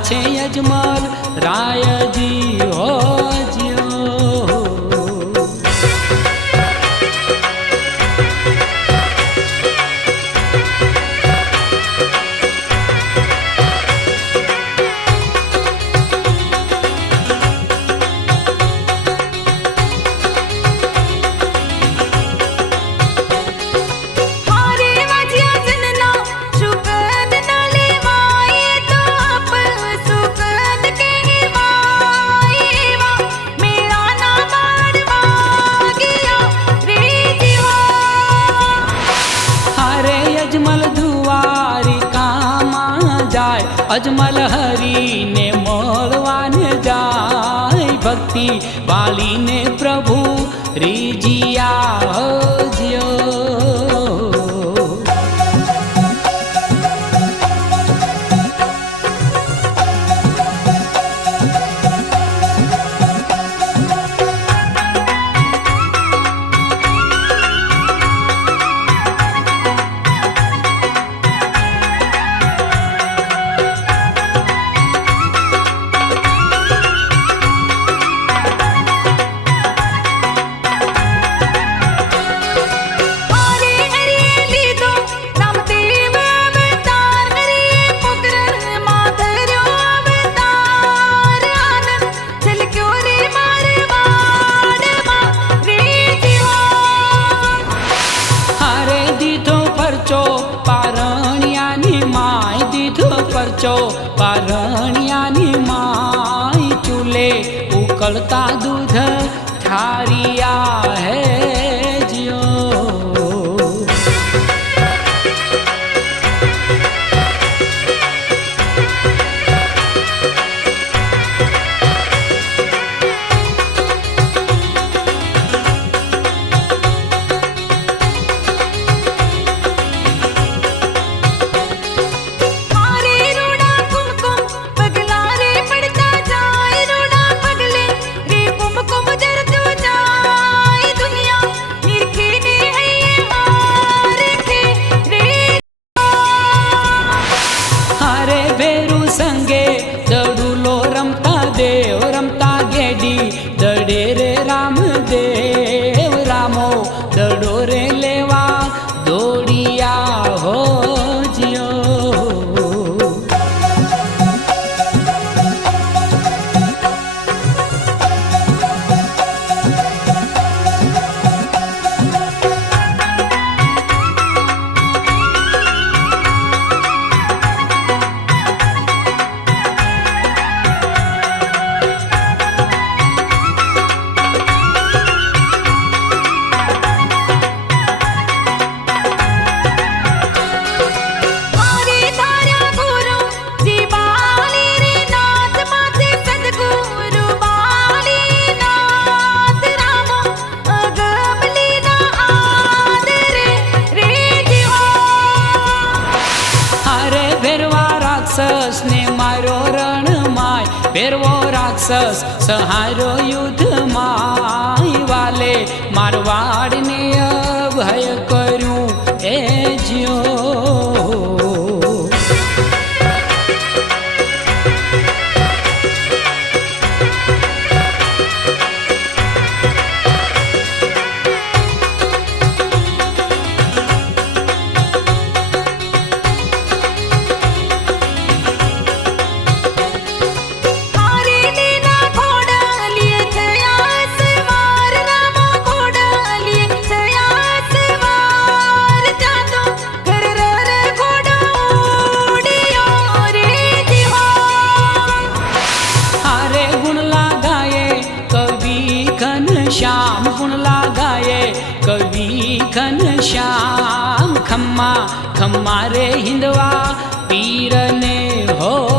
छे अजमल रायजी हो जियो। अजमल हरी ने मोलवाने जाय भक्ति वाली ने प्रभु रिजिया हो जियो। परचो पारणियानी माई चूल्हे उकलता दूध ठारिया है जियो। संगे दड़ूलो रमता देव रमता गेडी दड़े रे राम देव रामो दड़ो रे लेवा दौड़िया हो जियो। राक्षस ने मारो रण माय भेरवो राक्षस सहारो युद्ध माय वाले मारवाड़ ने अभय कर्યું ए जियो। श्याम गुण लगाए कवि घनश्याम खम्मा खम्मा रे हिंदवा पीर ने हो